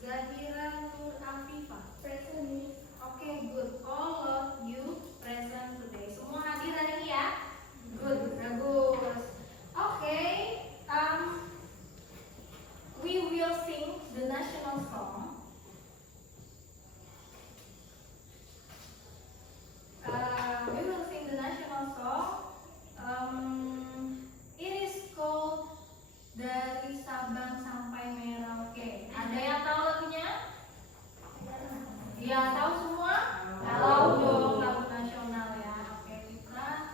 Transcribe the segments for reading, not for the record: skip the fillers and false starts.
Zahira Nur Afifa. Present, Miss. Okay, good. All of you present today. Semua hadir hari ini ya? Good, bagus. Okay, we will sing the national song. We will sing the national song. It is called Dari Sabang Sampai Merauke. Ada yang tahu lagunya? Ya, tahu semua? Tahu dong, lagu nasional ya. Oke, kita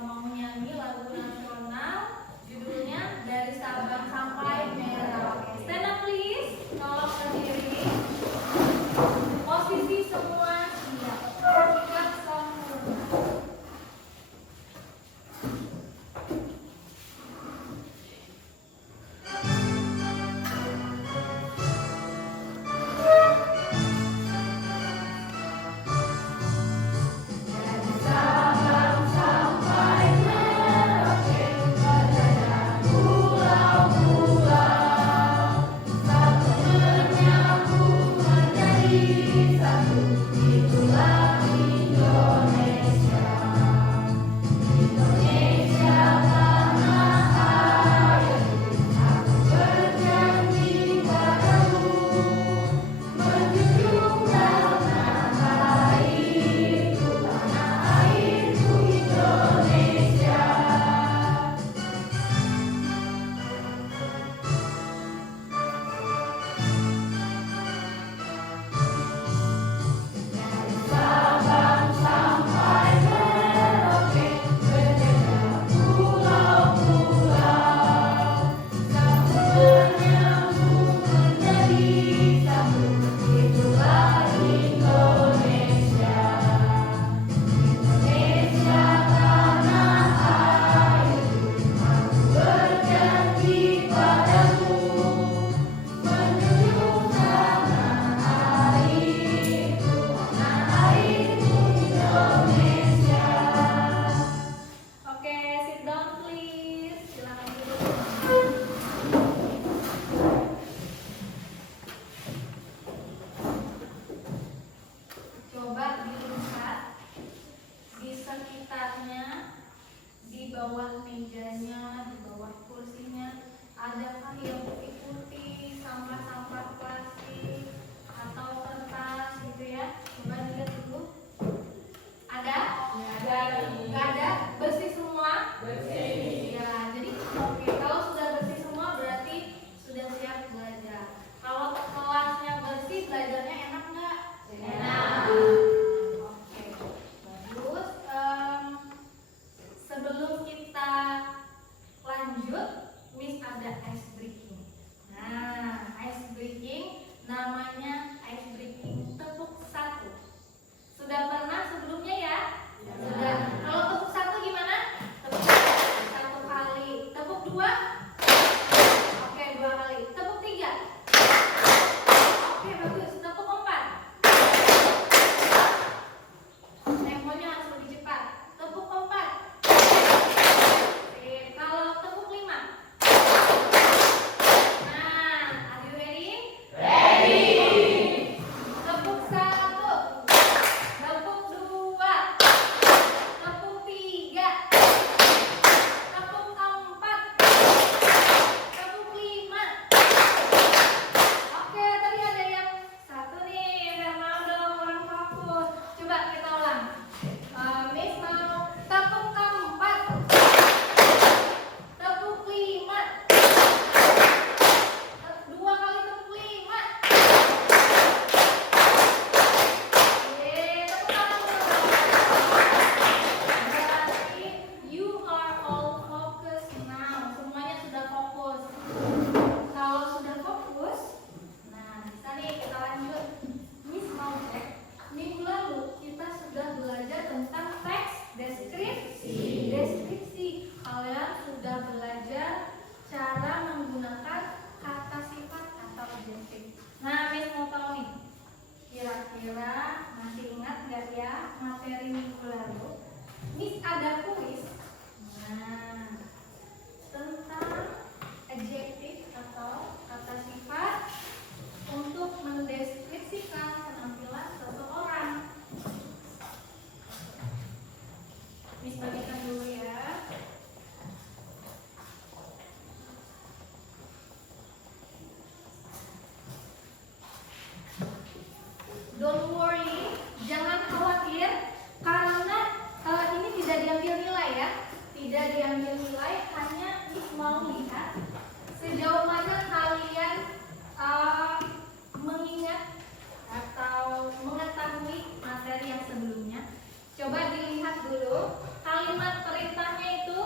mau nyanyi lagu nasional. Judulnya Dari Sabang Sampai Merauke. Stand up please. Tolong berdiri. Posisi semua siap. Sikap sempurna. Oke, sit down please. Silakan duduk. Coba dilihat di sekitarnya, di bawah mejanya, di bawah kursinya, adakah yang putih-putih, sampah-sampah plastik atau kertas gitu ya? Coba dilihat dulu. Ada? Nggak ada? Bersih semua? Bersih. Ya, jadi oke. Kalau sudah bersih semua berarti sudah siap belajar. Kalau kelasnya bersih, belajarnya enak nggak? Enak. Oke, bagus. Sebelum kita lanjut, Miss ada ice breaking. Nah, ice breaking namanya ice breaking tepuk satu. Sudah pernah sebelumnya ya? Sudah. Kalau tepuk satu gimana? Tepuk satu kali. Tepuk dua? Oke, dua kali. Tepuk tiga? Oke, bagus. Tepuk empat? Temponya harus lebih cepat. Tepuk empat? Oke, kalau tepuk lima? Nah, are you ready? Ready. Tepuk satu. Tepuk dua. Tepuk tiga. Tepuk empat. mau lihat sejauh mana kalian mengingat atau mengetahui materi yang sebelumnya. Coba dilihat dulu kalimat perintahnya itu,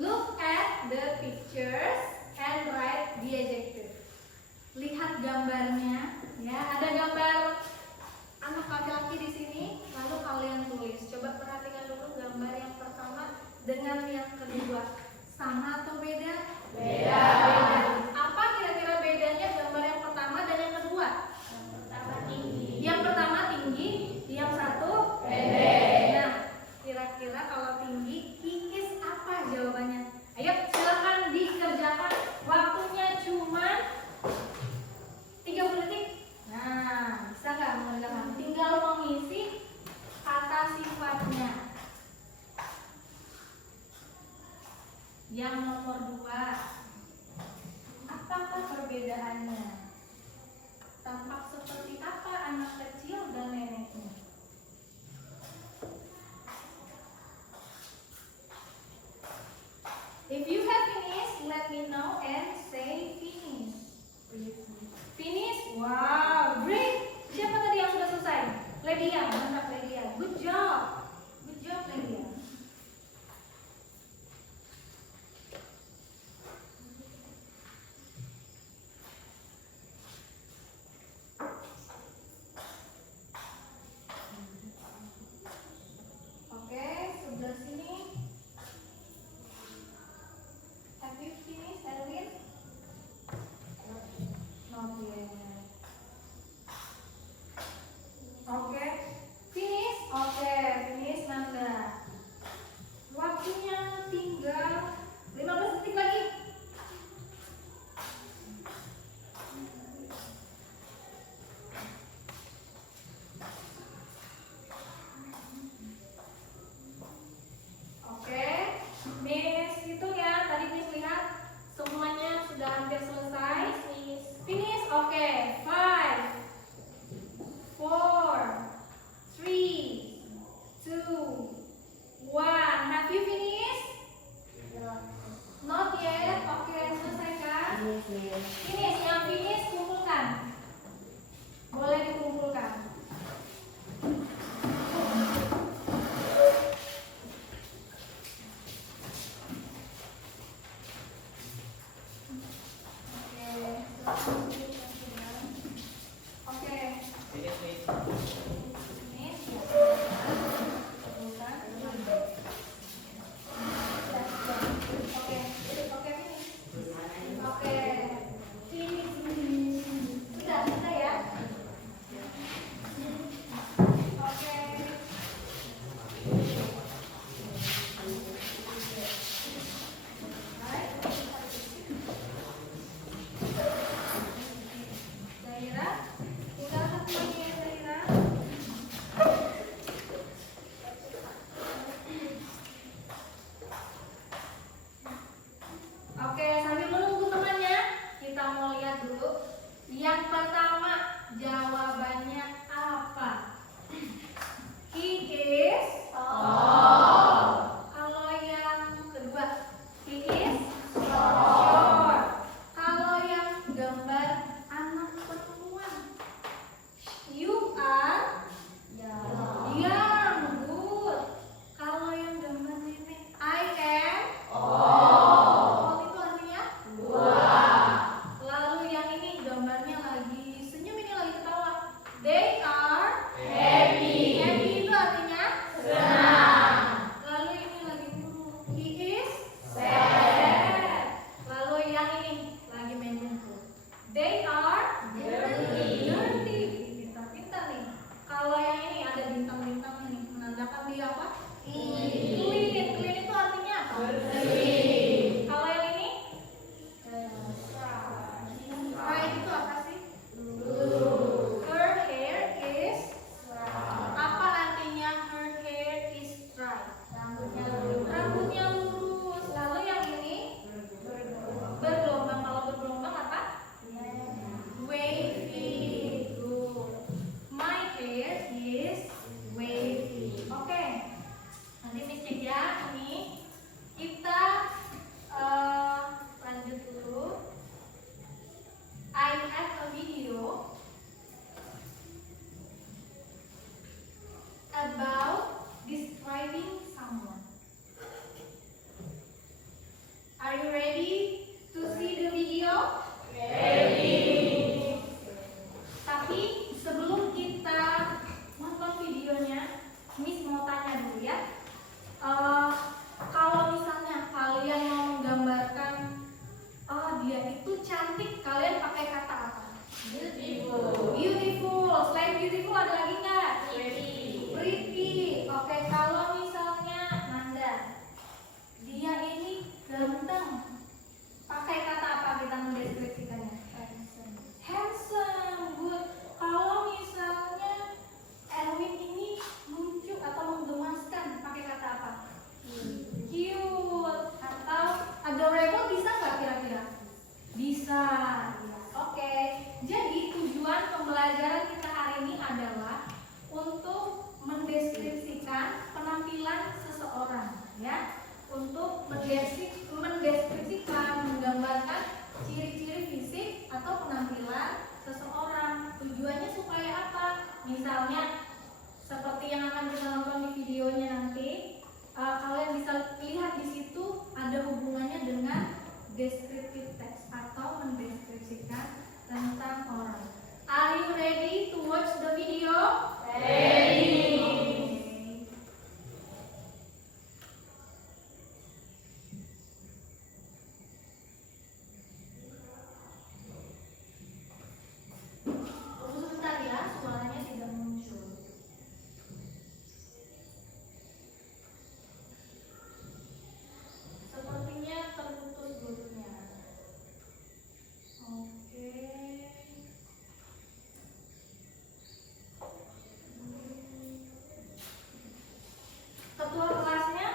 look at the pictures and write the adjective. Lihat gambarnya, ya, ada gambar anak laki-laki di sini, lalu kalian tulis. Coba perhatikan dulu gambar yang pertama dengan yang kedua, sama atau beda? Beda. Apa kira-kira bedanya gambar yang pertama dan yang kedua? Yang pertama tinggi. Yang pertama tinggi, yang satu pendek. Nah, kira-kira kalau tinggi, kikis apa jawabannya? Ayo silakan dikerjakan. Waktunya cuma 30 detik. Nah, bisa nggak mengerjakan? Tinggal mengisi kata sifatnya. Yang nomor 2, apakah perbedaannya? Tampak seperti apa anak kecil dan neneknya? If you have finished, let me know and say finish. Finish? Wow, great. Siapa tadi yang sudah selesai? Ledia, mantap Ledia. Good job. Good job Ledia. ya, untuk mendeskripsikan, menggambarkan ciri-ciri fisik atau penampilan seseorang. Tujuannya supaya apa? Misalnya seperti yang akan kita nonton di videonya nanti, kalian bisa lihat di situ ada hubungannya dengan descriptive text atau mendeskripsikan tentang orang. Are you ready to watch the video? Ready. Tunggu sebentar ya, suaranya tidak muncul. Sepertinya terputus dulunya. Oke. Ketua kelasnya,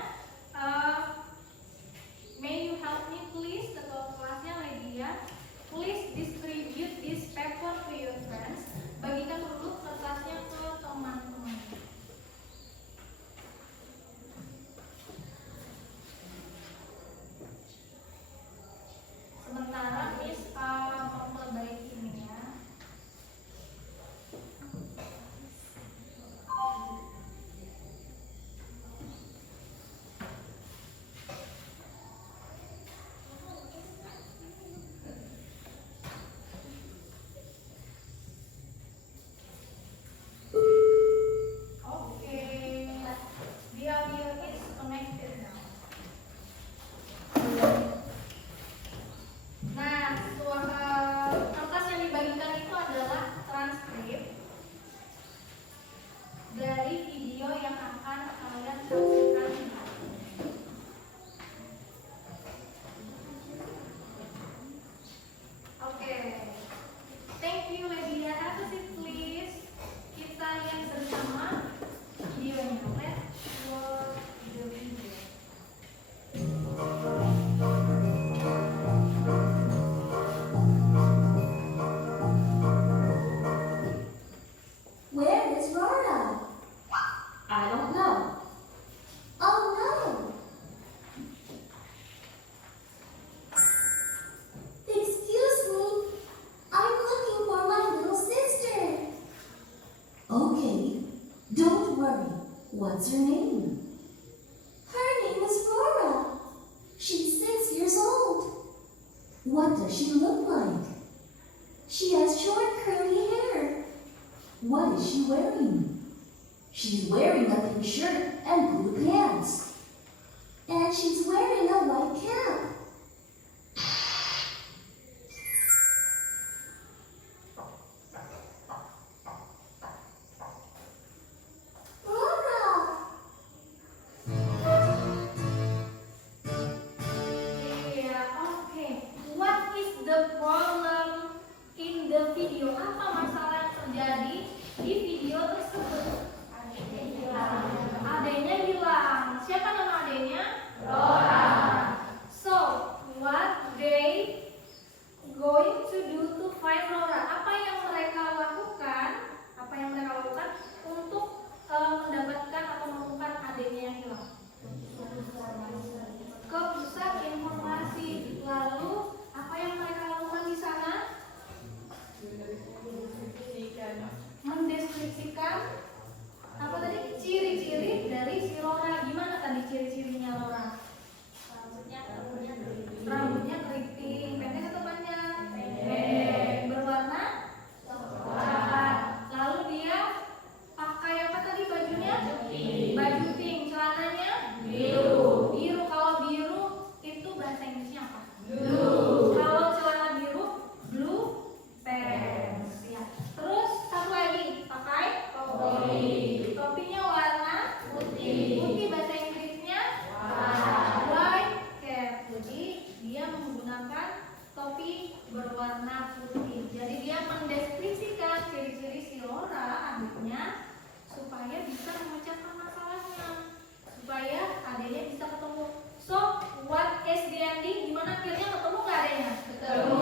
may you help me please? Ketua kelasnya Lydia, please distribute this paper to your friends. Bagikan dulu kertasnya ke teman-teman. Sementara Miss memperbaiki ini ya. The audio is connected now. Nah, kertas yang dibagikan itu adalah transkrip dari video yang akan kalian saksikan. Oke. Thank you Lydia. Have a seat please. Kita lihat bersama videonya. Let's watch the video. Where is Rhoda? I don't know. Oh no! Excuse me, I'm looking for my little sister. Okay, don't worry. What's her name? Her name is Rhoda. She's 6 years old. What does she look like? She has short curly hair. What is she wearing? She's wearing a pink shirt and blue pants. And she's wearing a white cap. Rhoda! Iya, oke. What is the problem in the video? Apa masalah yang terjadi di video tersebut? Adanya hilang. Siapa nama adanya? Rhoda. So, what they going to do to find Rhoda? Apa yang mereka lakukan? Untuk mendapatkan atau menemukan adanya yang hilang? Ke pusat informasi. Lalu apa yang mereka lakukan di sana? Mendeskripsikan apa tadi? Ciri-ciri dari si Rhoda. Gimana tadi ciri-cirinya Rhoda? Rambutnya keriting, pendek atau panjang? Pendek. Berwarna coklat. Lalu dia pakai apa tadi bajunya? Baju pink. Celananya biru. Biru. Kalau biru itu bahasa Inggrisnya apa? Blue. Kalau celana biru, blue pants. Ya. Terus satu lagi pakai topi. Topinya warna putih. Putih bahasa Inggrisnya white cap. Jadi dia menggunakan topi berwarna putih. Jadi dia mendeskripsikan ciri-ciri si Rhoda adiknya supaya bisa memecahkan masalahnya, supaya adiknya bisa ketemu. So, what is the ending? Gimana akhirnya ketemu nggak adiknya? Ketemu.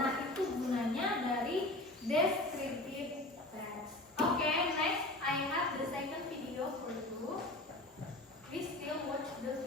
Nah, itu gunanya dari descriptive text. Okay, next I have the second video for you. We still watch the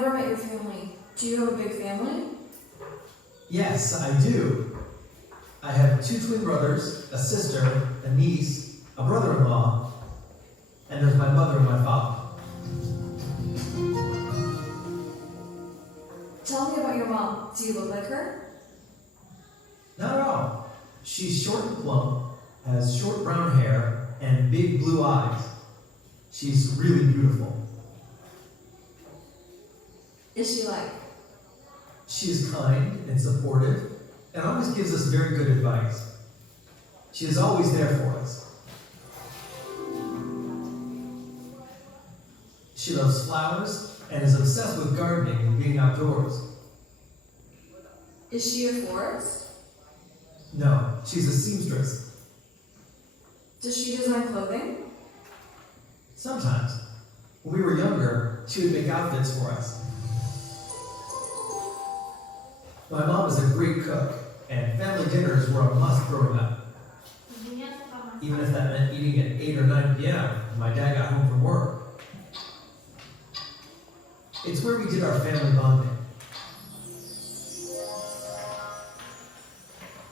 never met your family. Do you have a big family? Yes, I do. I have 2 twin brothers, a sister, a niece, a brother-in-law, and there's my mother and my father. Tell me about your mom. Do you look like her? Not at all. She's short and plump, has short brown hair, and big blue eyes. She's really beautiful. Is she like? She is kind and supportive, and always gives us very good advice. She is always there for us. She loves flowers and is obsessed with gardening and being outdoors. Is she a florist? No, she's a seamstress. Does she design clothing? Sometimes. When we were younger, she would make outfits for us. My mom is a great cook, and family dinners were a must growing up. Ibunya suka masak. Even if that meant eating at 8 or 9 p.m. when my dad got home from work. It's where we did our family bonding.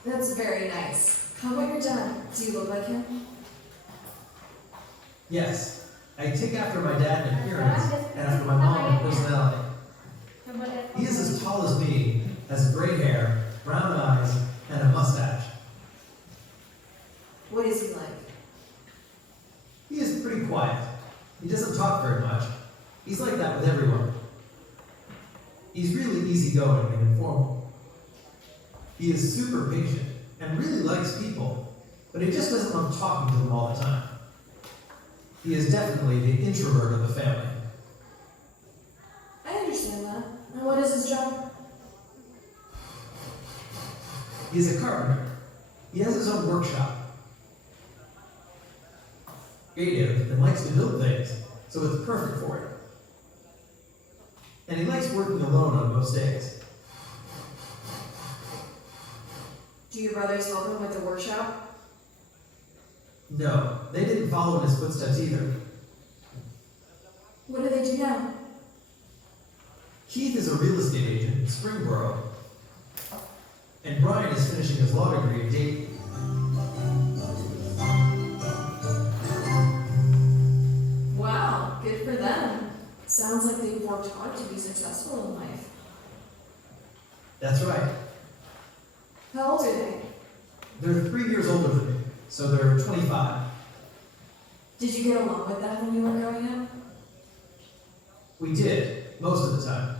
That's very nice. How about your dad? Do you look like him? Yes, I take after my dad in appearance and after my mom in personality. Coba lihat. He is as tall as me, has gray hair, brown eyes, and a mustache. What is he like? He is pretty quiet. He doesn't talk very much. He's like that with everyone. He's really easygoing and informal. He is super patient and really likes people, but he just doesn't love talking to them all the time. He is definitely the introvert of the family. I understand that. And what is his job? He is a carpenter. He has his own workshop. Creative and likes to build things, so it's perfect for him. And he likes working alone on most days. Do your brothers help him with the workshop? No, they didn't follow in his footsteps either. What do they do now? Keith is a real estate agent in Springboro, and Brian is finishing his law degree in Dayton. Wow, good for them. Sounds like they've worked hard to be successful in life. That's right. How old are they? They're 3 years older than me, so they're 25. Did you get along with them when you were growing up? We did, most of the time.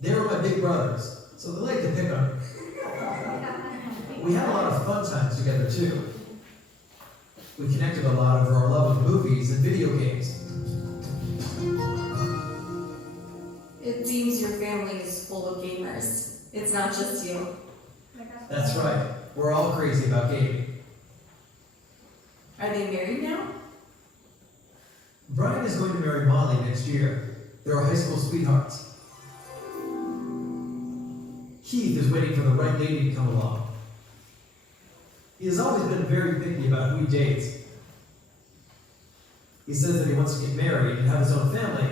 They were my big brothers, so they like to pick on me. We had a lot of fun times together, too. We connected a lot over our love of movies and video games. It seems your family is full of gamers. It's not just you. That's right, we're all crazy about gaming. Are they married now? Brian is going to marry Molly next year. They're high school sweethearts. Keith is waiting for the right lady to come along. He has always been very picky about who he dates. He says that he wants to get married and have his own family,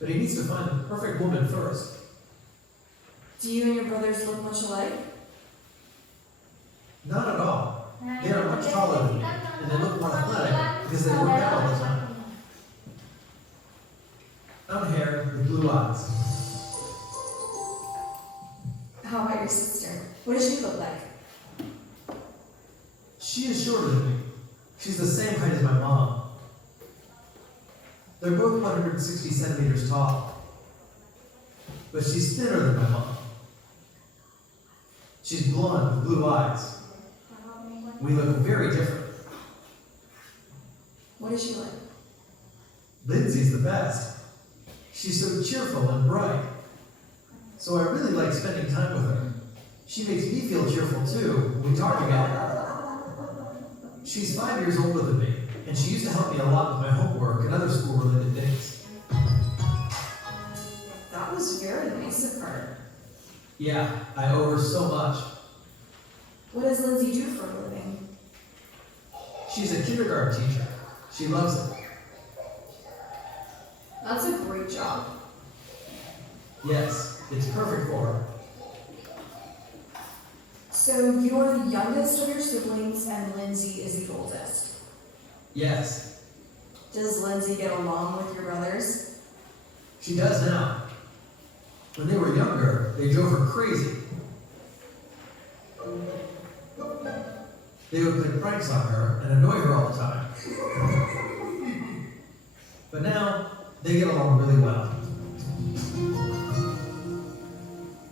but he needs to find the perfect woman first. Do you and your brothers look much alike? Not at all. They are much taller than me, and they look more athletic because they work out all the time. Brown hair with blue eyes. How about your sister? What does she look like? She is shorter than me. She's the same height as my mom. They're both 160 centimeters tall. But she's thinner than my mom. She's blonde with blue eyes. We look very different. What is she like? Lindsay's the best. She's so cheerful and bright. So I really like spending time with her. She makes me feel cheerful too when we talk together. She's 5 years older than me, and she used to help me a lot with my homework and other school-related things. That was very nice of her. Yeah, I owe her so much. What does Lindsay do for a living? She's a kindergarten teacher. She loves it. That's a great job. Yes, it's perfect for her. So you're the youngest of your siblings and Lindsay is the oldest. Yes, Does Lindsay get along with your brothers? she does now. When they were younger, they drove her crazy. They would play pranks on her and annoy her all the time. But now, they get along really well.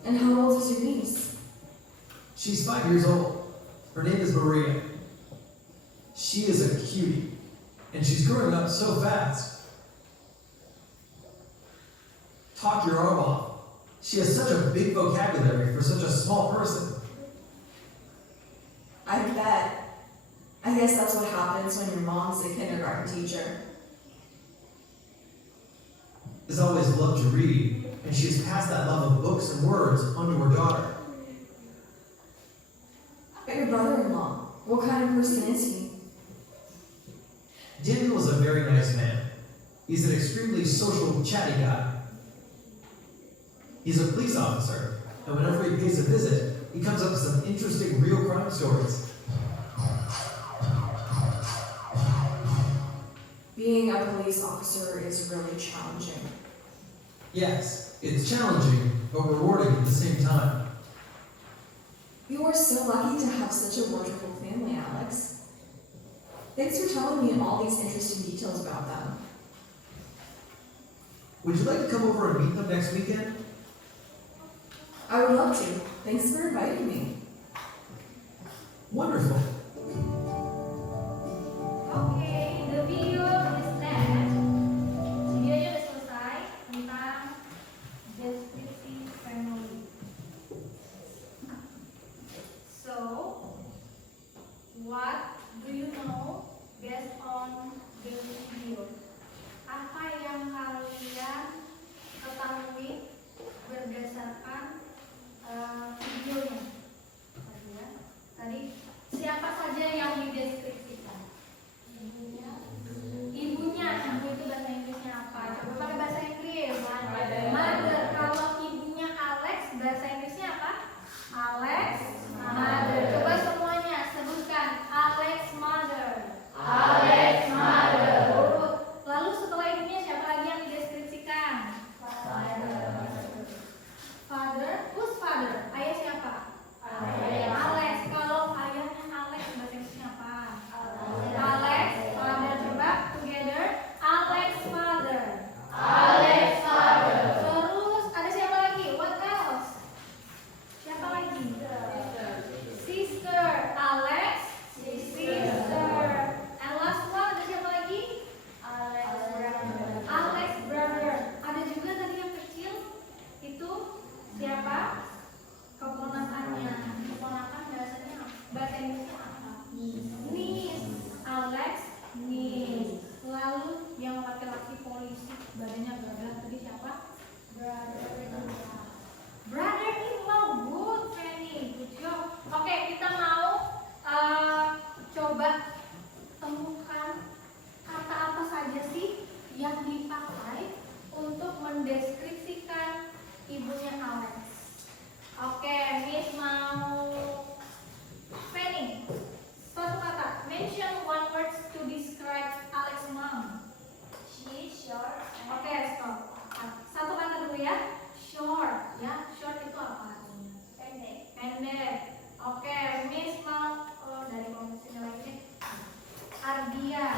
And how old is your niece? She's 5 years old. Her name is Maria. She is a cutie, and she's growing up so fast. Talk your arm off. She has such a big vocabulary for such a small person. I bet. I guess that's what happens when your mom's a kindergarten teacher. Has always loved to read, and she has passed that love of books and words onto her daughter. But your brother-in-law, what kind of person is he? Daniel is a very nice man. He's an extremely social, chatty guy. He's a police officer, and whenever he pays a visit, he comes up with some interesting real crime stories. Being a police officer is really challenging. Yes, it's challenging, but rewarding at the same time. You are so lucky to have such a wonderful family, Alex. Thanks for telling me all these interesting details about them. Would you like to come over and meet them next weekend? I would love to. Thanks for inviting me. Wonderful. Oke, the video is that. Videonya udah selesai tentang deskripsi family. So, what do you know based on the video? Apa yang kalian ketahui berdasarkan videonya? Tadi siapa saja yang dideskripsikan? Ibunya, ibu itu bahasa Inggrisnya apa? Coba pakai bahasa Inggris. Mother. Kalau ibunya Alex, bahasa Inggrisnya apa? Alex, mother. Coba semuanya sebutkan Alex mother. Alex mother. Urut. Lalu setelah ibunya siapa lagi yang dideskripsikan? Father. Who's father? Ayah siapa? Alex. Kalau ayahnya Alex, bahasa Inggrisnya apa? Alex father. Coba together. Alex father. Alex father. Terus ada siapa lagi? What else? Siapa lagi? Sister. Alex sister. And last one ada siapa lagi? Alex brother. Ada juga tadi yang kecil itu siapa? Keponakannya. Keponakan bahasa Inggrisnya apa? Niece. Alex niece. Lalu yang laki-laki polisi badannya gagah tadi siapa? Brother-in-law. Good, Fanny. Good job. Oke, kita mau coba temukan kata apa saja sih yang dipakai untuk mendeskripsikan ibunya Alex. Oke, Miss mau Fanny. Satu kata. Mention one word to describe Alex mom. She short. Oke, stop. Satu kata dulu ya. Short, ya. Short itu apa artinya? Pendek. Pendek. Oke, Miss mau dari komisinya lagi nih. Ardia.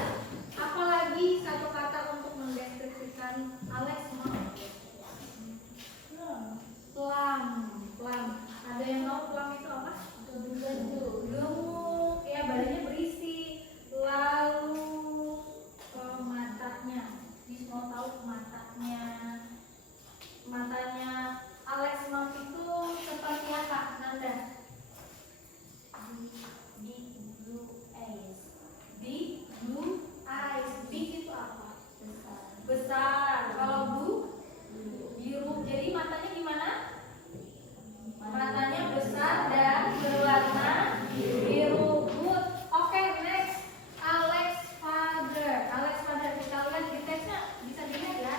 Apalagi satu kata untuk mendeskripsikan Alex mom? Plum. Plum. Ada yang tahu plum itu apa? Gemuk. Ya, badannya berisi. Lalu matanya. Miss mau tahu matanya. Matanya Alex mom itu seperti apa, Nanda? Big blue eyes. Big blue eyes. Big itu apa? Besar. Kalau blue, biru. Jadi matanya gimana? Matanya besar dan berwarna biru. Good. Oke, next. Alex father. Alex father. Kita lihat di teksnya bisa dilihat ya.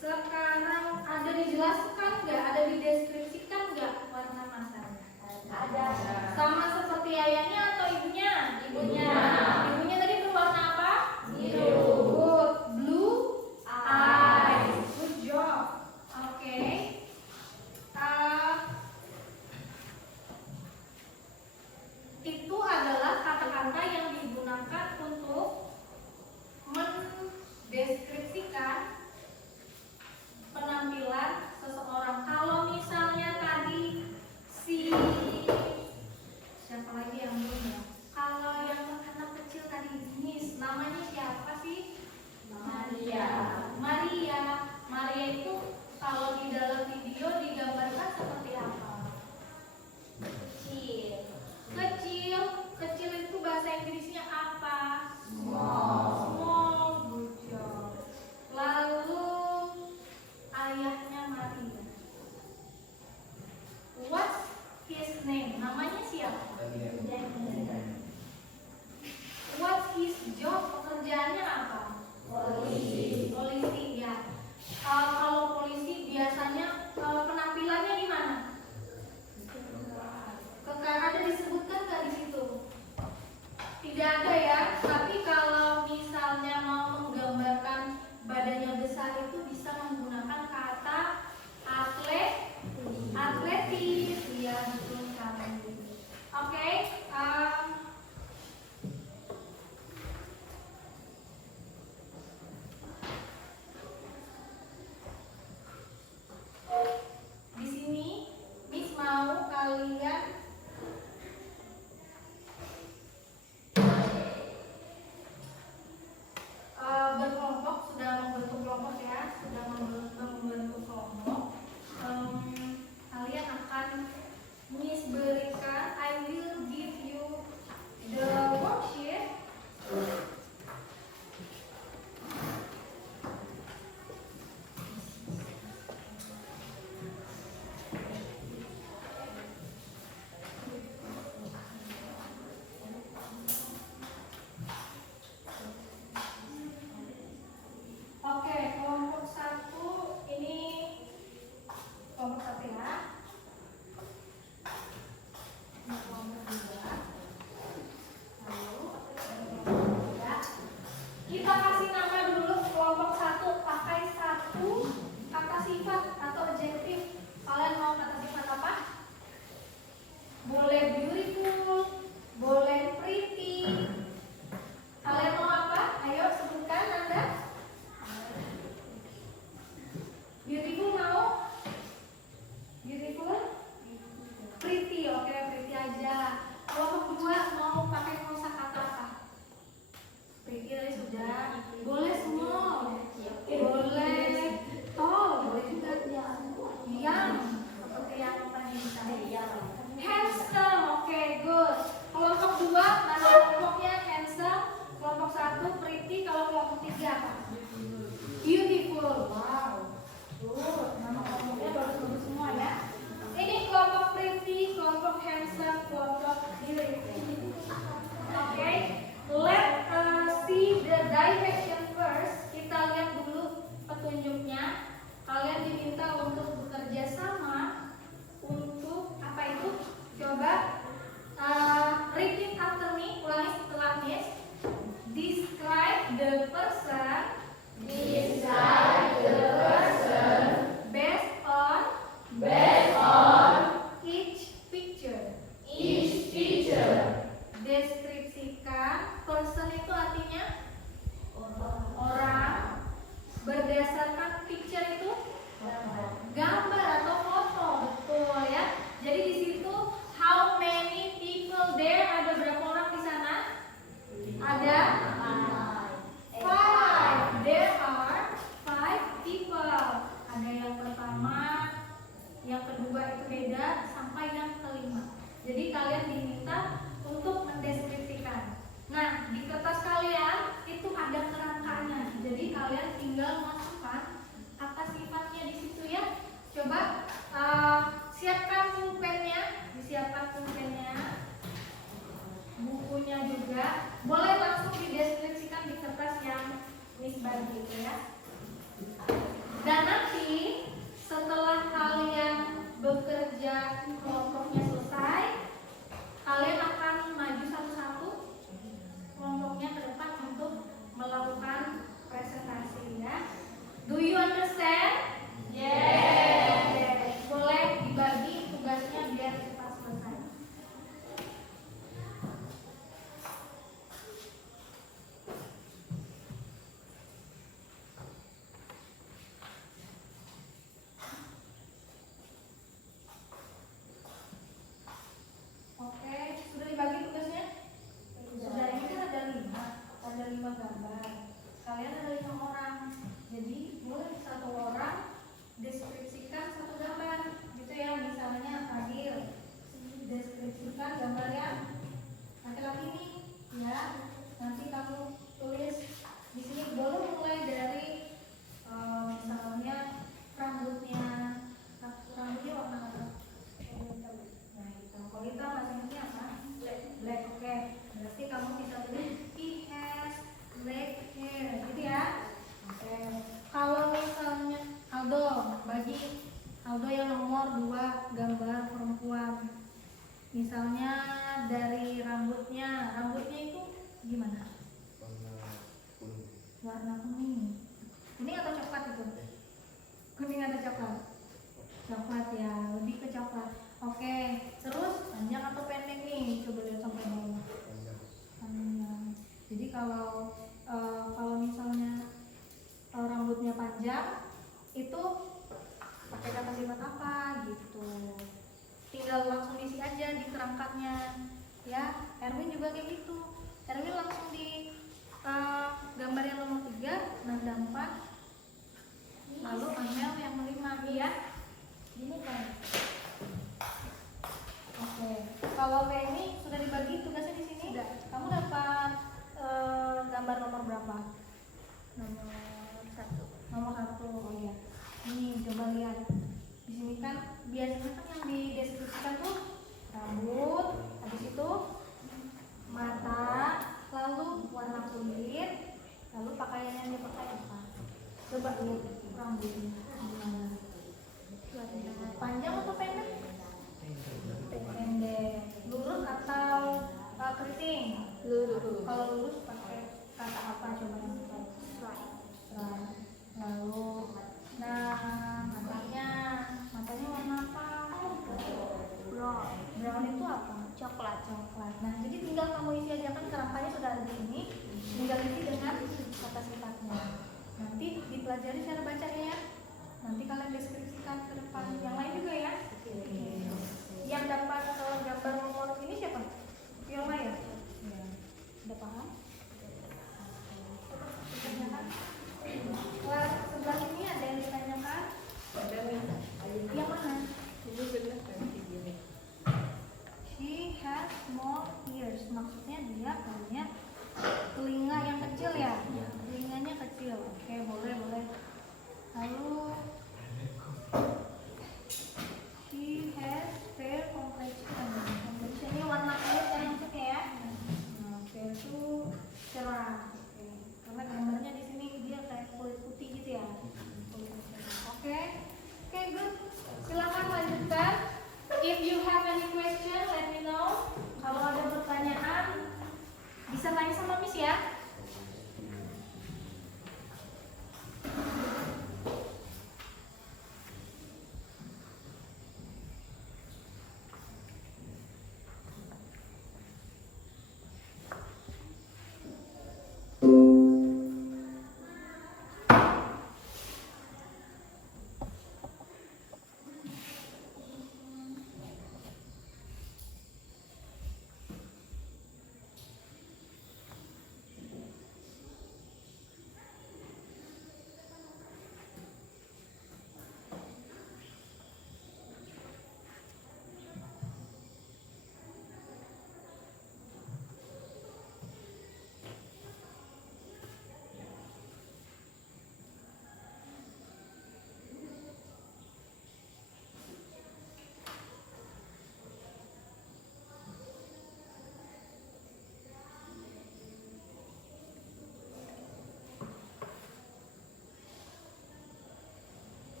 Sekarang ada dijelaskan nggak? Ada dideskripsikan nggak warna matanya? Ada. Sama seperti ayahnya atau ibunya? Ibunya. Ibunya tadi berwarna apa? Biru. Good. Blue eyes. Good job. Oke. Itu adalah kata-kata yang digunakan untuk mendeskripsikan penampilan seseorang. Kalau misalnya tadi si siapa lagi yang belum ya? Kalau yang anak kecil tadi Miss, namanya siapa sih? Maria. Maria. Maria itu kalau di dalam video digambarkan seperti apa? Kecil. Kecil. Kecil itu bahasa Inggrisnya apa? Small. Small. Good job. Lalu ayahnya Maria. What's his name? Namanya siapa? What's his job? Pekerjaannya apa? Polisi. Polisi ya. Kalau polisi biasanya penampilannya di mana? Ada disebutkan nggak di situ? Tidak ada ya. Tapi kalau misalnya mau menggambarkan badannya besar itu bisa menggunakan kata atletis. Ya betul sekali. Oke. Di sini Miss mau kalian berkelompok, sudah membentuk kelompok ya, sudah membentuk kelompok. Kalian akan Miss berikan, I will give you the worksheet. Oke, kelompok 1 ini kelompok 1 ya. Ini kelompok 2. Lalu kelompok 3. Kita kasih nama dulu kelompok 1 pakai 1 kata sifat atau adjektif. Kalian mau kata sifat apa? Boleh beautiful, boleh pretty. Kalian mau apa? Ayo sebutkan Anda. Beautiful mau? Beautiful? Pretty, oke, pretty aja. Kelompok 2 mau pakai kosakata apa? Pretty tadi sudah. Boleh small, boleh tall, boleh juga young, seperti yang tadi saya. Handsome, oke, good. Kelompok 2 nama kelompoknya handsome. Kelompok 1 pretty. Kalau kelompok 3 apa? Beautiful. Wow. Nama kelompoknya bagus-bagus semua ya. Ini kelompok pretty, kelompok handsome, kelompok beautiful. Oke, let us see the direction first. Kita lihat dulu petunjuknya. Kalian diminta untuk bekerja sama untuk apa itu? Coba repeat after me, ulangi setelah Miss. Describe the person. Describe the person based on each picture. Each picture. Deskripsikan person itu artinya orang. Berdasarkan picture itu gambar atau foto, betul ya. Jadi di situ how many people there? Ada berapa orang di sana? Ada 5. There are 5 people. Ada yang pertama, yang kedua itu beda sampai yang kelima. Jadi kalian diminta untuk mendeskripsikan. Nah, di kertas kalian itu ada kerangkanya. Jadi kalian tinggal masukkan apa sifatnya di situ ya. Coba siapkan pulpennya, disiapkan pulpennya, bukunya juga. Boleh langsung dideskripsikan di kertas yang Miss bagi itu ya. Dan gambar perempuan. Misalnya dari rambutnya itu gimana? Warna kuning. Kuning atau coklat itu? Kuning atau coklat? Coklat ya, lebih ke coklat. Oke, terus panjang atau pendek nih? Coba lihat sampai bawah. Panjang. Jadi kalau misalnya rambutnya panjang itu pakai kata sifat apa gitu. Tinggal langsung diisi aja di kerangkanya. Ya, Erwin juga kayak gitu. Erwin langsung di gambar yang nomor 3, nanda 4, lalu Amel yang 5, iya? Gini kan? Oke, kalau Penny sudah dibagi tugasnya di sini. Sudah. Kamu dapat gambar nomor berapa? Nomor 1. Nomor 1, oh iya. Ini coba lihat. Di sini kan biasanya kan yang dideskripsikan tuh rambut, habis itu mata, lalu warna kulit, lalu pakaian yang dia pakai apa? Coba lihat rambutnya gimana? Panjang atau pendek? Pendek. Lurus atau keriting? Lurus. Kalau lurus pakai kata apa coba? Straight. Lalu, matanya warna apa? Brown itu apa? Coklat. Nah, jadi tinggal kamu isi aja, kan kerangkanya sudah ada di sini. Tinggal isi dengan kata sifatnya. Nanti dipelajari cara bacanya ya. Nanti kalian deskripsikan ke depan. Yang lain juga ya. Yang dapat gambar nomor ini siapa? Viola ya? Ya. Udah paham? Ditanyakan? Kelas sebelah sini ada yang ditanyakan? Yang mana? She has small ears. Maksudnya dia punya telinga yang kecil ya? Telinganya kecil. Oke, boleh. Lalu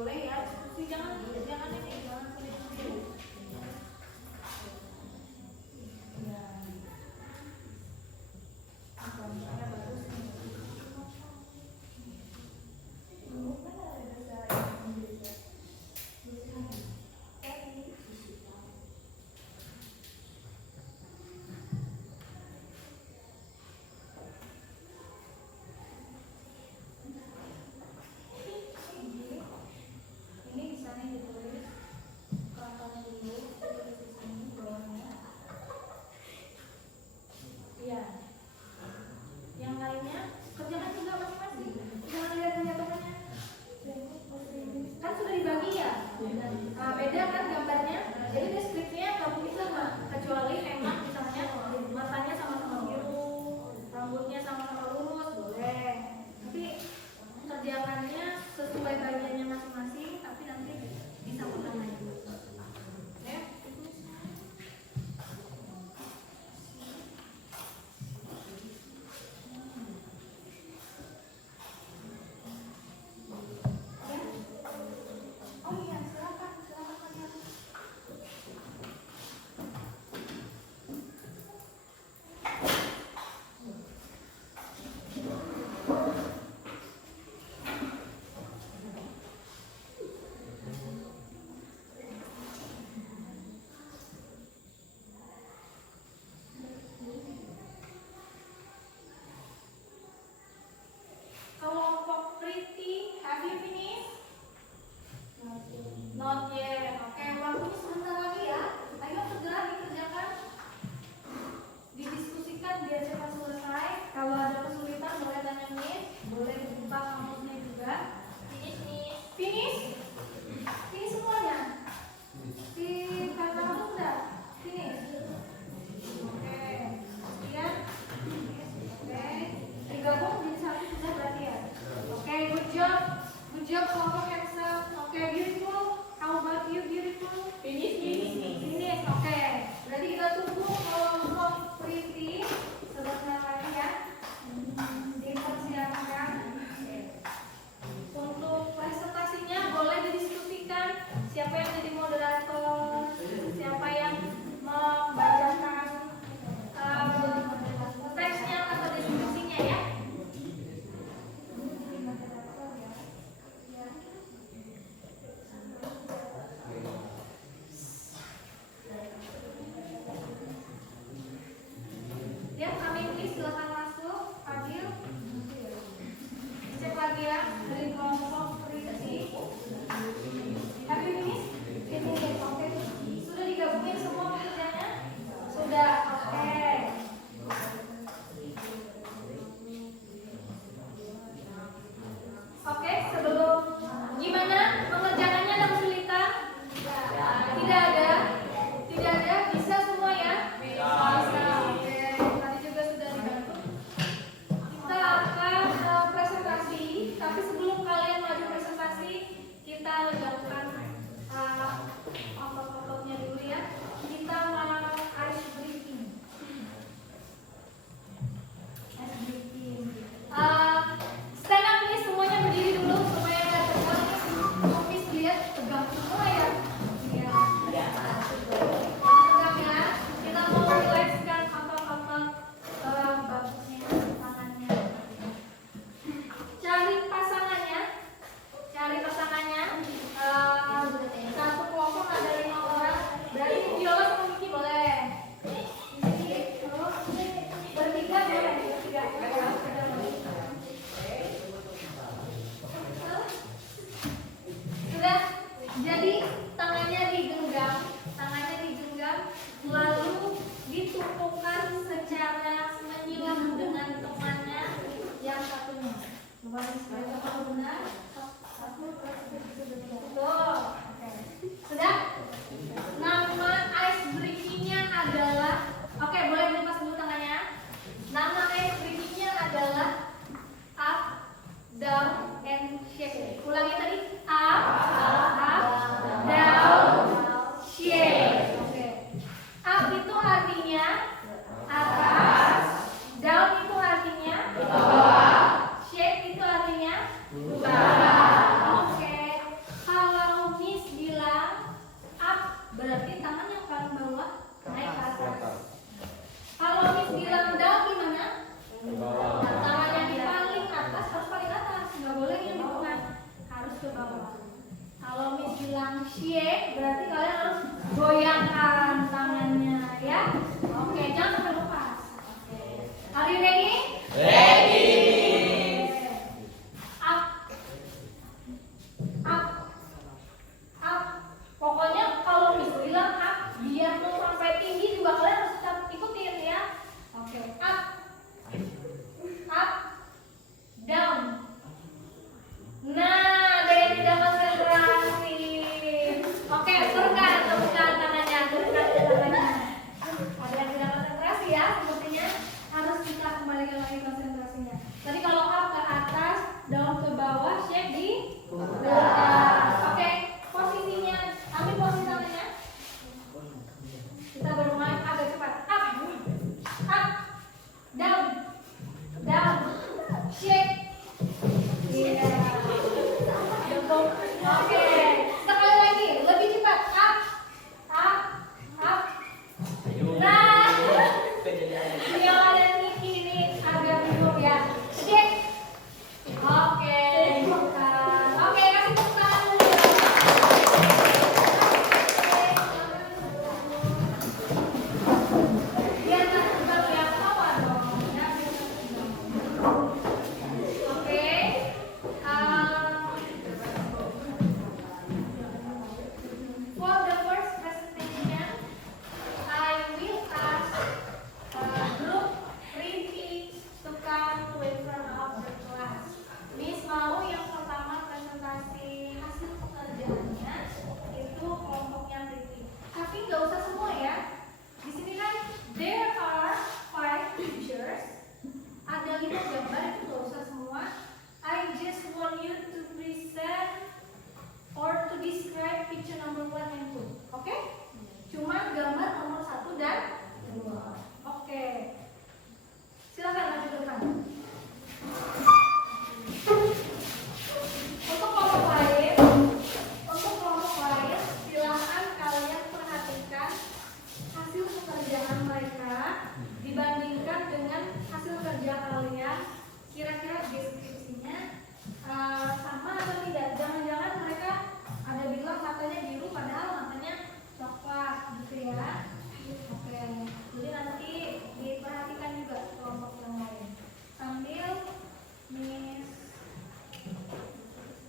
boleh ya diskusi, jangan ini jangan sulit-sulit. Ya. Contohnya bagus nih. Kan ada bahasa Inggris ya. Ini di sana ditulis Kalau Miss bilang shake, berarti kalian harus goyangkan tangannya ya. Oke, jangan sampai lepas. Oke. Are you ready? Ready. Up. Up. Up. Pokoknya kalau Miss bilang up, biar mau sampai tinggi juga kalian harus tetap ikutin ya. Oke. Up. Up. Down. Nah, ada yang tidak konsentrasi. Oke, turunkan tangannya, turunkan tangannya. Ada yang tidak konsentrasi ya, sepertinya harus kita kembalikan lagi konsentrasinya. Tadi kalau up ke atas, down ke bawah, shake di atas. Oke, posisinya, ambil posisi tangannya. Kita bermain agak cepat. Up, up, down, down, shake. Iya. Oke, sekali lagi, lebih cepat. Up, up, up. Nah, Viola dan Niki ini agak bingung ya. Shake. Oke, bukan. Oke, kasih tepuk tangan dulu. Biar tak terlalu yang tawa dong. Ya, biar tak terlalu. Oke. For the first presentation, I will ask group Riti to come to in front of the class. Miss mau yang pertama presentasi hasil pekerjaannya itu kelompoknya Riti. Tapi nggak usah semua ya. Di sini kan there are 5 pictures. Ada 5 gambar, itu nggak usah semua. I just want you to present or to describe picture number 1 and 2. Oke? Cuma gambar nomor 1 dan 2. Oke. Silakan maju ke depan. Untuk kelompok lain, silakan kalian perhatikan hasil pekerjaan mereka dibandingkan dengan hasil kerja kalian. Kira-kira deskripsinya sama atau tidak? Jangan-jangan mereka ada bilang matanya biru padahal matanya coklat gitu ya. Oke, jadi nanti diperhatikan juga kelompok yang lain sambil Miss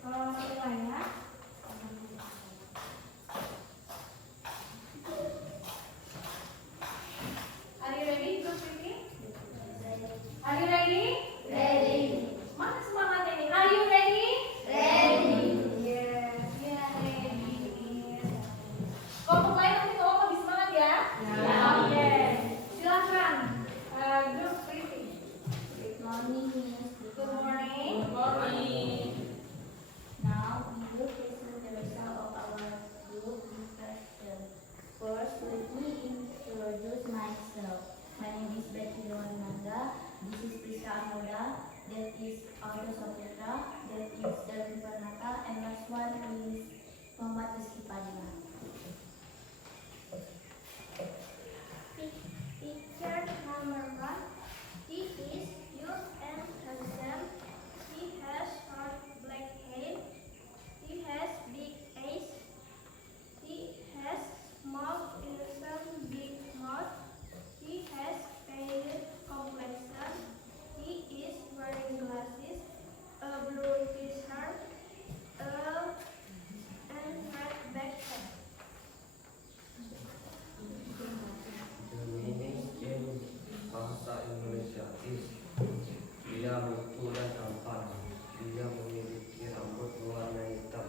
mulai ya. Are you ready, Group Riti? Are you ready? Ready. Mana semangatnya nih? Are you ready? Ready. Yes, yeah, ready. Kelompok lain nanti tolong lebih semangat ya. Ya. Oke, silakan. Group Riti. Good morning, Miss. Good morning. Now we will present the result of our group discussion. First, let me introduce myself. My name is Betty Nanda. This is Priska Anoda. That is Aldo Saputra. That is Darwin Pranata. And last one is Muhammad Rizky Padilla. Picture number 1. He is young and handsome. He has short black hair. He has big eyes. He has small innocent big mouth. He has pale complexion. He is wearing glasses, a blue t-shirt, and red backpack. The meaning in bahasa Indonesia is dia lucu dan tampan. Dia memiliki rambut berwarna hitam.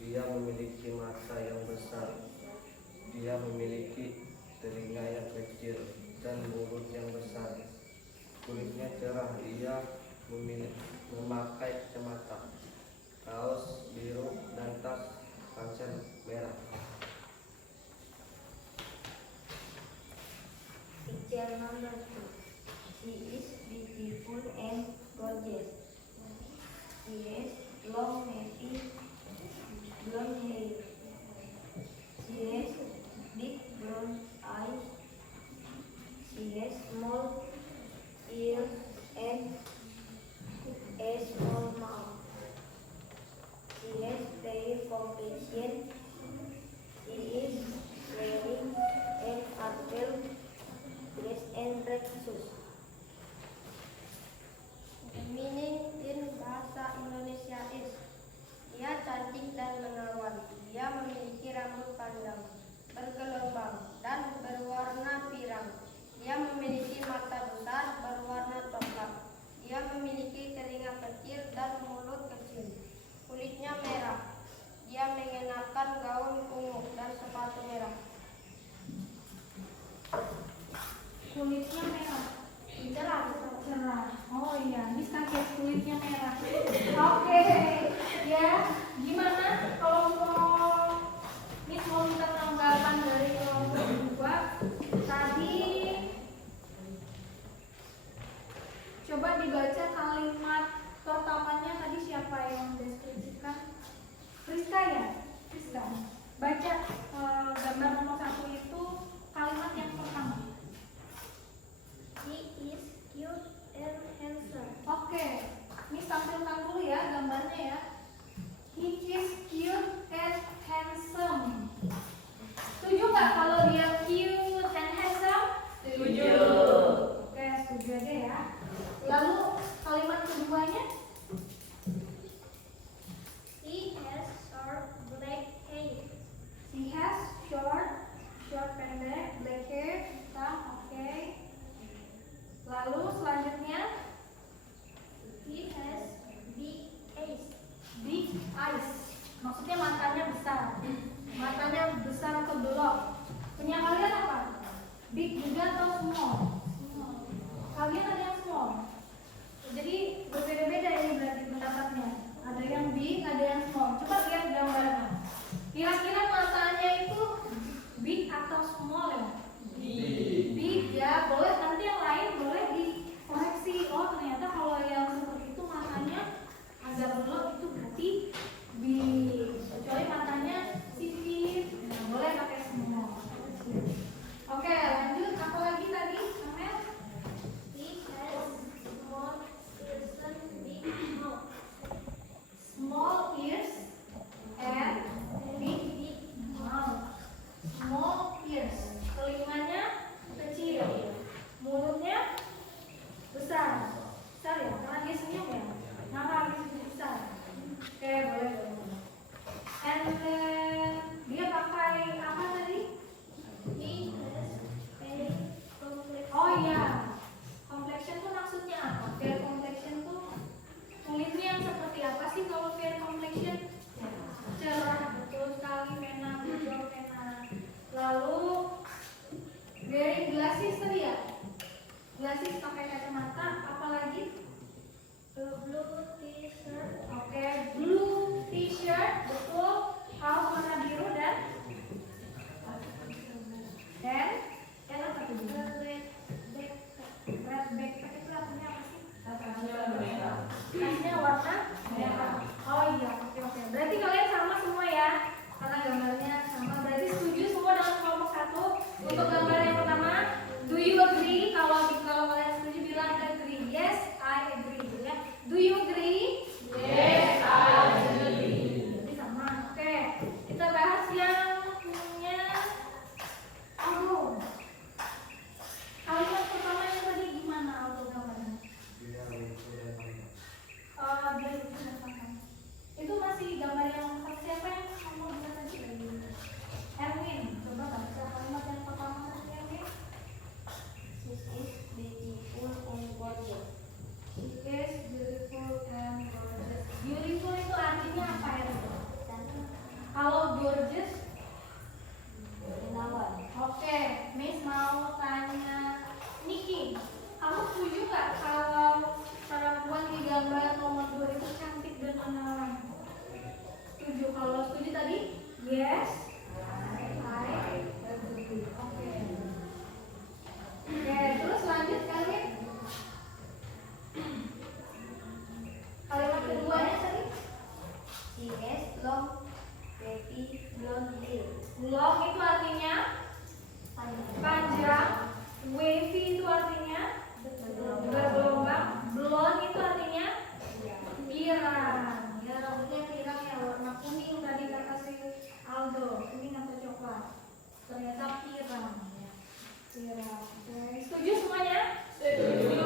Dia memiliki mata yang besar. Dia memiliki telinga yang kecil dan mulut yang besar. Kulitnya cerah. Dia memakai kacamata, kaos biru dan tas ransel merah. Picture number 2. She is beautiful and gorgeous. She has long navy blonde hair. She has big brown eyes. She has small ears and a small mouth. She has their complexion. He is wearing an apple dress and red shoes. The meaning in bahasa Indonesia is: dia cantik dan menawan. Dia memiliki rambut panjang, bergelombang, dan berwarna pirang. Dia memiliki mata besar berwarna coklat. Dia memiliki telinga kecil dan mulut kecil. Kulitnya merah. Dia mengenakan gaun ungu dan sepatu merah. Kulitnya merah. Cerah. Oh iya, Miss kaget kulitnya merah. Oke, ya. Gimana kalau Miss mau minta tanggapan dari kelompok 2? Tadi coba dibaca kalimat pertamanya tadi siapa yang deskripsikan? Rizka ya? Rizka. Baca gambar nomor 1 itu kalimat yang pertama. He is cute and handsome. Oke, Miss tampilkan dulu ya gambarnya ya. He is cute and handsome. Setuju nggak kalau dia cute and handsome? Setuju. Oke, setuju aja ya. Lalu kalimat keduanya? He has short black hair. He has short pendek, black hair, hitam. Oke. Lalu selanjutnya? He has big eyes. Big eyes. Maksudnya matanya besar. Matanya besar atau belok? Punya kalian apa? Big juga atau small? Kalian ada yang small. Jadi berbeda-beda ini berarti pendapatnya. Ada yang big, ada yang small. Coba lihat gambarnya. Kira-kira matanya itu big atau small ya? Big ya. Boleh nanti yang lain boleh dikoreksi. Oh ternyata kalau yang seperti itu matanya agak belok itu berarti big. Kecuali matanya sipit, nah, boleh pakai small. Oke, lanjut. Apa lagi tadi, Amel? He has small ears and big mouth. Small ears and big mouth. Small ears, telinganya kecil, mulutnya besar. Besar ya, karena dia senyum ya. Maka habis itu besar. Oke, boleh. And dia pakai apa tadi? He has fair complexion. Oh iya, complexion tuh maksudnya apa? Fair complexion tuh kulitnya yang seperti apa sih kalau fair complexion? Cerah, betul sekali, pena, betul pena. Lalu wearing glasses tadi ya? Glasses pakai kacamata, apa lagi? Blue t-shirt. Oke, blue t-shirt, betul. Kaos warna biru dan apa tuh? Red backpack. Red backpack itu artinya apa sih? Tasnya warna merah. Oh iya, oke. Berarti kalian sama semua ya? Karena gambarnya sama. Berarti setuju semua dalam kelompok 1 untuk gambar yang pertama. Do you agree? Kalau kalian setuju bilang agree. Yes, I agree. Ya. Do you agree? Yes, I agree. Berarti sama. Oke. Kita bahas yang punya album. Kalimat pertamanya tadi gimana album gambarnya? Dia lucu dan panjang. Dia lucu dan paham. Itu masih gambar yang siapa yang ngomong dia tadi? Erwin, coba baca kalimat yang pertama tadi Erwin. She is beautiful and gorgeous. She is beautiful and gorgeous. Beautiful itu artinya apa ya? Kalau gorgeous, Menawan. oke. Miss mau tanya Niki, kamu setuju nggak kalau perempuan di gambar nomor 2 itu cantik dan menawan? Setuju. Kalau setuju tadi, yes, I agree. Oke. Oke, terus lanjut kalian. Kalimat keduanya tadi, She has long wavy blonde hair. long itu artinya panjang, wavy itu artinya bergelombang, blonde itu artinya pirang. Ya rambutnya pirang ya warna kuning. Ternyata pirang ya. Pirang. Oke, setuju semuanya? Setuju.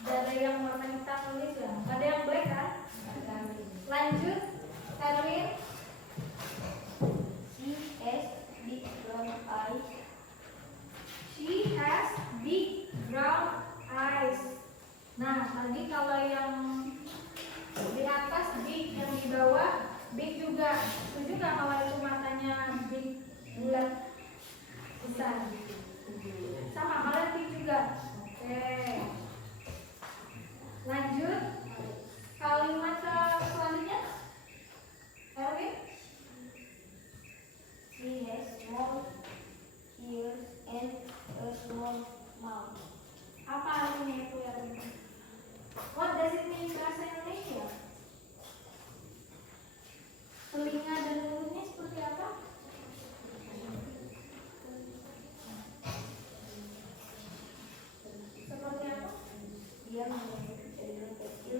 Ada yang warna hitam tulis ya? Ada yang black kan? Ada. Lanjut, Erwin. She has big brown eyes. She has big brown eyes. Nah, tadi kalau yang di atas big, yang di bawah big juga. Setuju nggak kalau itu matanya big, bulat, besar? Sama, kalian big juga. Oke. Lanjut, kalimat selanjutnya. Erwin. She has small ears and a small mouth. Apa artinya itu ya? What does it mean bahasa Indonesia? Telinga dan mulutnya seperti apa? Seperti apa? Dia memiliki telinga kecil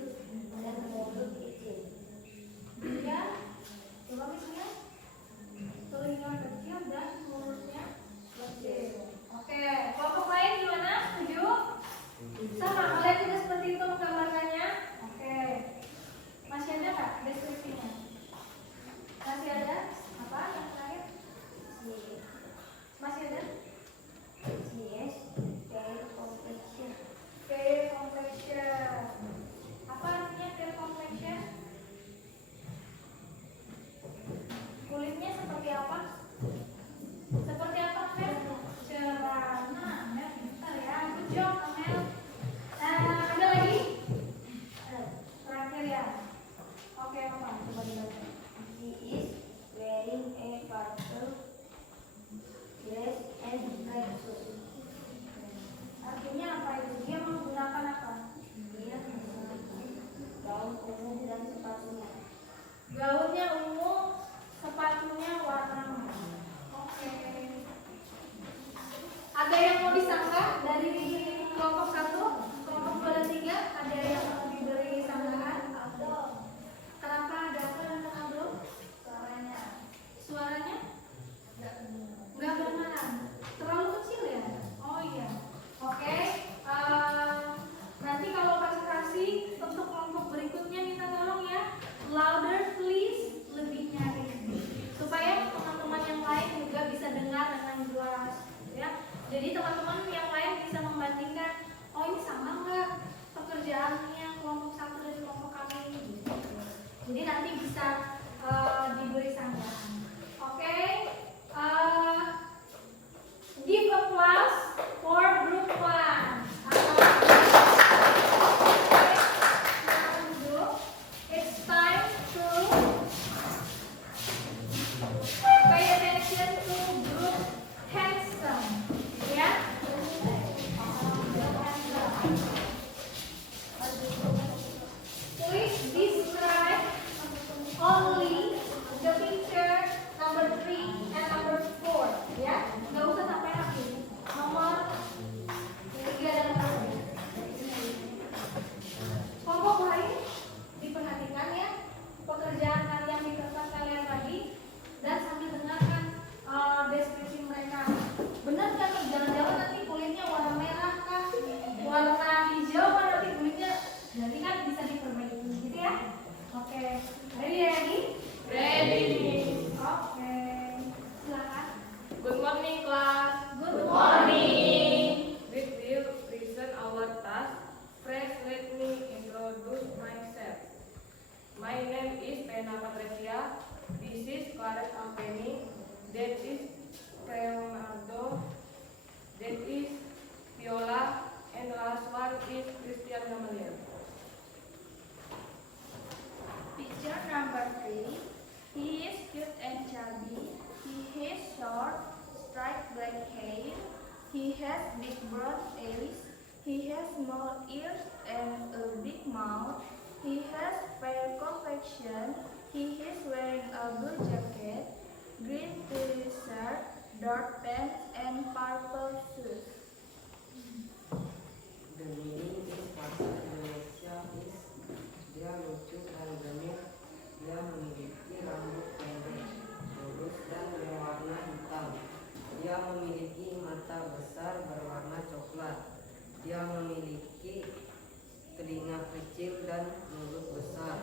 kecil dan mulut besar.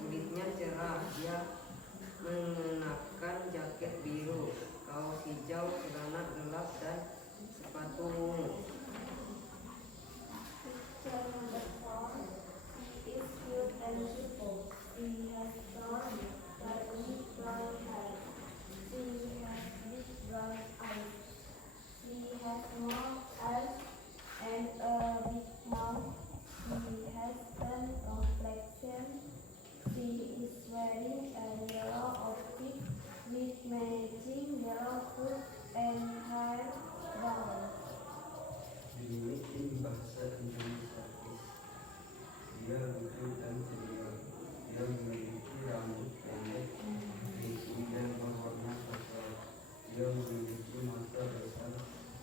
Kulitnya cerah. Dia mengenakan jaket biru, kaos hijau, celana gelap, dan sepatu ungu. Picture number 4. She is cute and beautiful. She has short, curly brown hair. She has big brown eyes. She has small eyes and a big mouth. She has tan complexion. She is wearing a yellow outfit with matching yellow foot and hair bows. Dimiliki bahasa Indonesia. Dia lucu dan ceria. Dia memiliki rambut pendek, ringkih dan berwarna coklat. Dia memiliki mata besar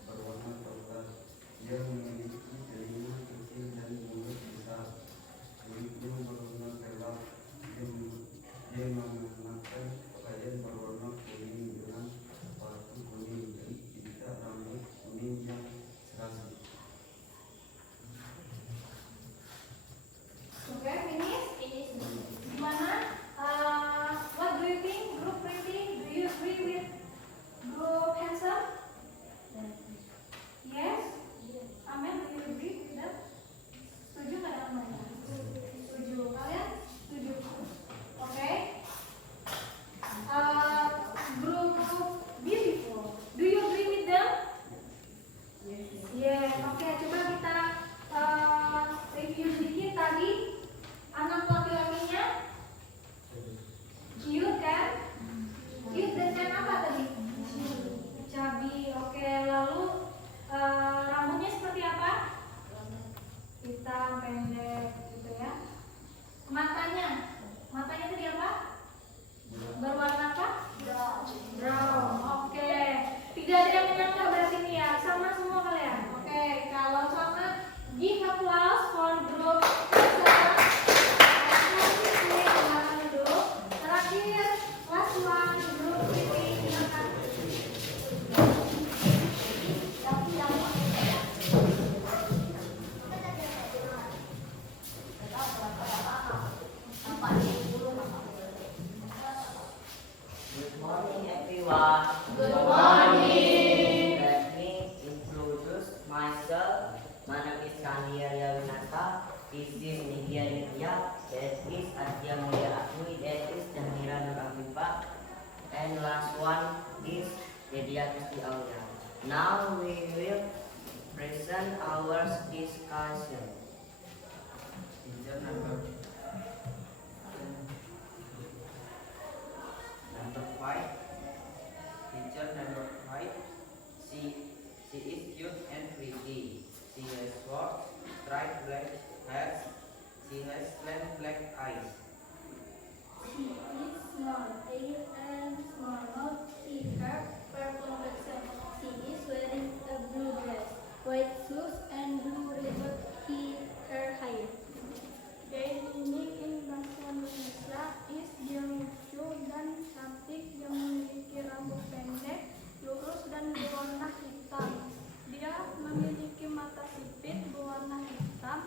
berwarna coklat. Dia memiliki telinga kecil dan mulut besar. Kulitnya berwarna gelap. Dia mengenakan pakaian berwarna kuning dengan sepatu kuning dan tinta rambut kuning yang serasi. Oke, finish. Gimana? What do you think? Group pretty? Do you agree with group handsome? Yes? Amen. Do you agree with that? Setuju nggak dengan mereka? Setuju. Kalian setuju? Oke. Group beautiful. Do you agree with them? Yes. Oke, coba kita review sedikit tadi. Anak laki-lakinya cute kan? Cute dan apa tadi? Cabi. Oke, lalu rambutnya seperti apa? Hitam, pendek gitu ya. Matanya tadi apa? Berwarna apa? Brown. Oke. Tidak ada yang menyangka berarti nih ya. Sama semua kalian. Oke, kalau sama give applause for group terakhir last one group ini silakan. Good morning, everyone. Good morning. Let me introduce myself. My name is Rani Aryawinata. This is Nidya Nidya. That is Adya Mulia Agni. That is Jamira Nur Afifa. And last one is Dedia Kristi Aulia. Now we will present our discussion. Teacher number 5. Teacher number 5. She is cute and pretty. She has short, straight black hair. She has slant black eyes. She is small, pale and small mouth. She has fair complexion. She is wearing a blue dress, white shoes, and blue ribbon in her hair. Gaya ini in bahasa Indonesia is dia lucu dan cantik. Dia memiliki rambut pendek, lurus dan berwarna hitam. Dia memiliki mata sipit berwarna hitam.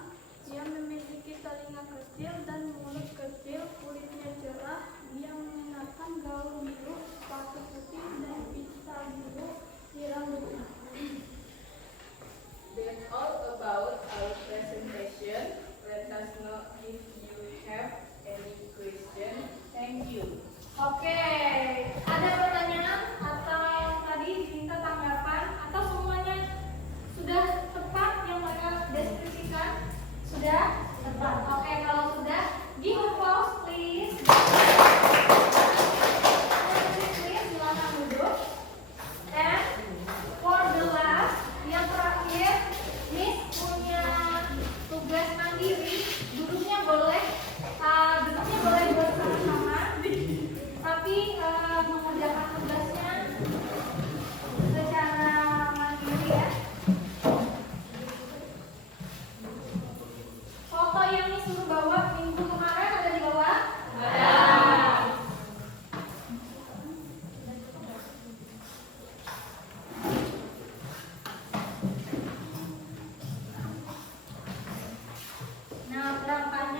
Dia memiliki telinga kecil dan mulut kecil. Kulitnya cerah. Dia mengenakan gaun biru, sepatu putih, dan pita biru di rambutnya. That's all about our presentation. Let us know if you have any question. Thank you. Oke, ada pertanyaan atau tadi diminta tanggapan atau semuanya sudah tepat yang mereka deskripsikan? Sudah tepat. Oke, kalau sudah, give applause please. Please silakan duduk. And for the last, yang terakhir, Miss punya tugas mandiri. Duduknya boleh bersama-sama. Tapi mengerjakan tugasnya secara mandiri ya. Foto yang disuruh bawa minggu kemarin ada di bawah? Ada. Nah, berangkanya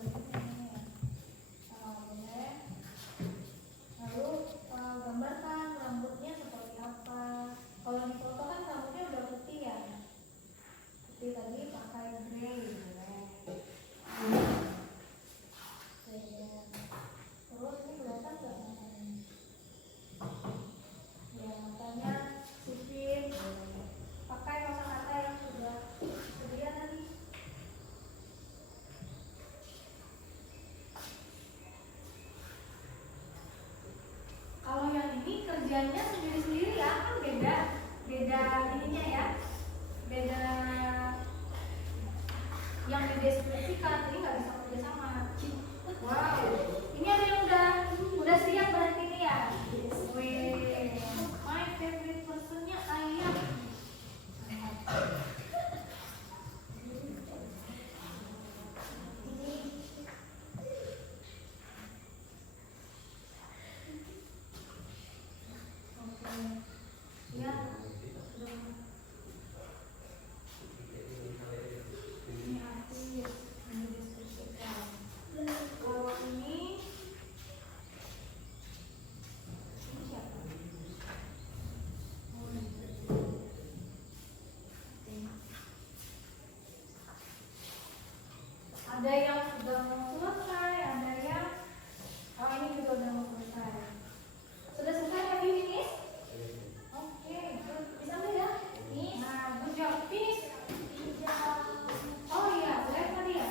berikutnya ya. Boleh. Lalu gambarkan rambutnya seperti apa. Kalau di foto kan rambutnya udah putih ya. Putih tadi pakai grey. Boleh. Terus ini kelihatan nggak matanya? Ya matanya sipit. Pakai kacamata yang sudah sedia tadi. Kalau yang ini kerjanya sendiri-sendiri ya, kan beda ininya ya, beda yang dideskripsikan, jadi nggak bisa kerja sama. Wow, ini ada yang udah siap berarti ini ya. Wih, my favorite personnya ayam. Oke, ya. Ini artis, ini deskripsikan. Kalau ini siapa? Oh, ini. Oke. Ada yang sudah mau selesai, ada yang ini juga udah mau selesai. Sudah selesai have you finish? Oke, good. Bisa nggak ya? Nah, good job. Finish. Oh iya, boleh tadi ya?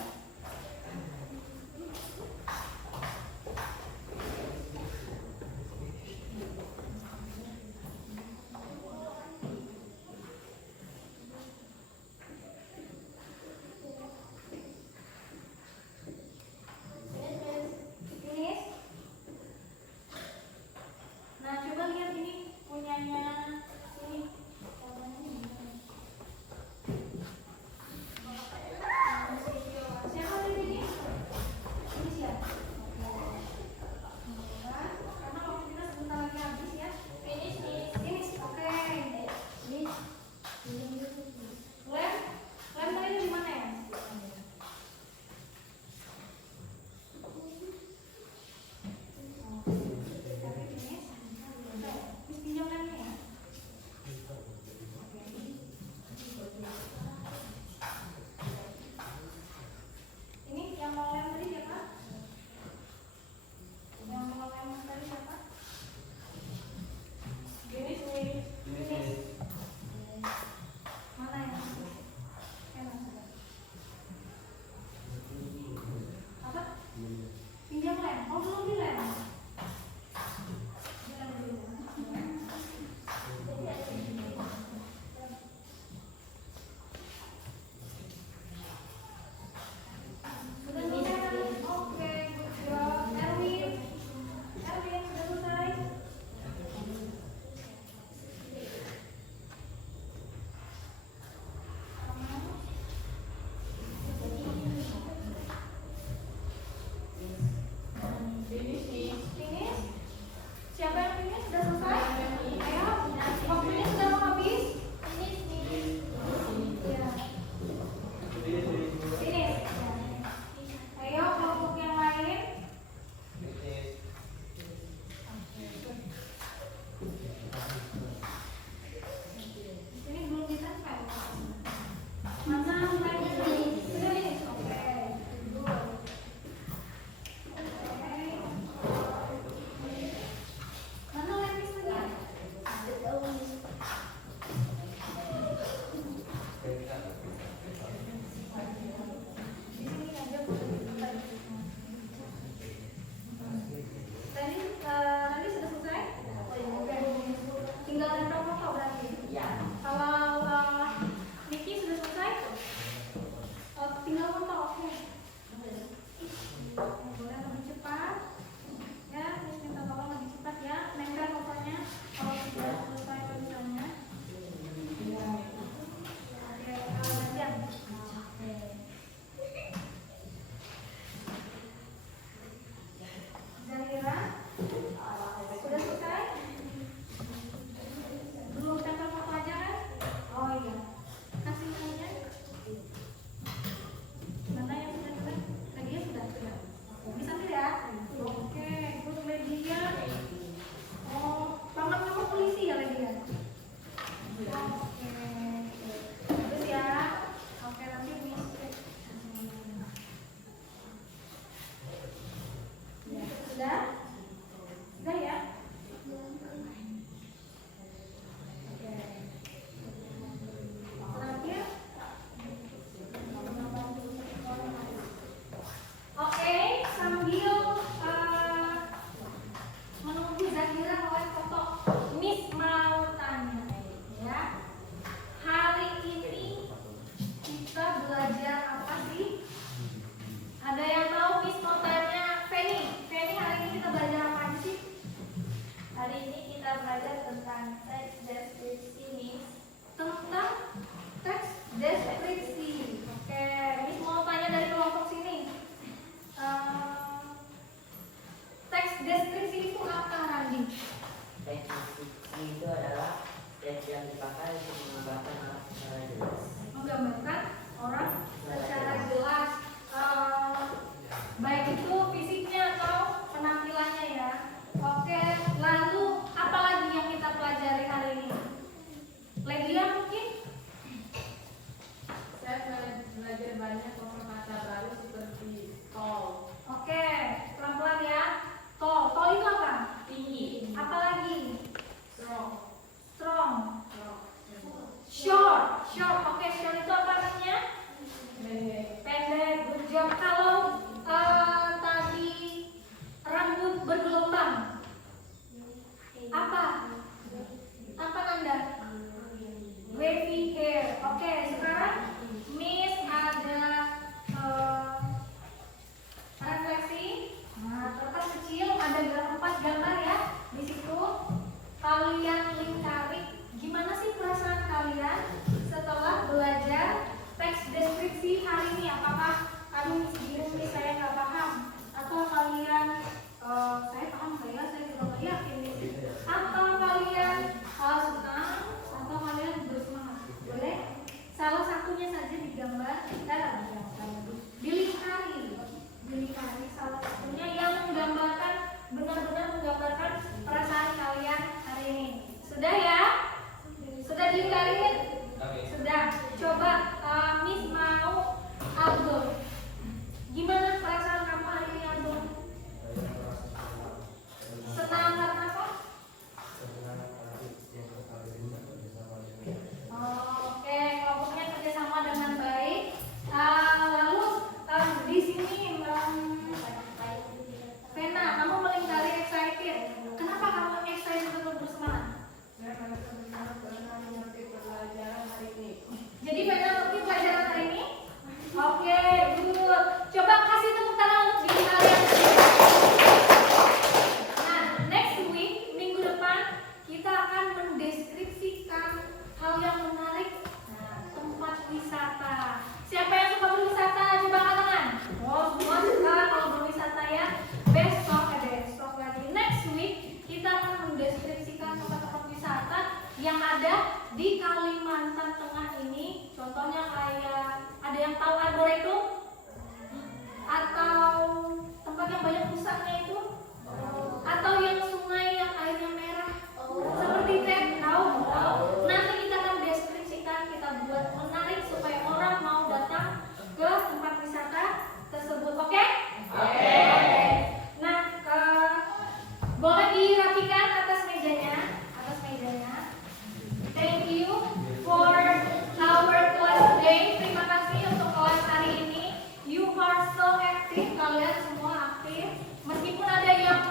so aktif, kalian semua aktif. Meskipun ada yang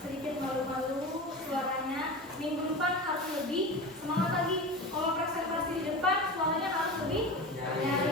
sedikit malu-malu suaranya, minggu depan harus lebih semangat lagi. Kalau presentasi di depan suaranya harus lebih dari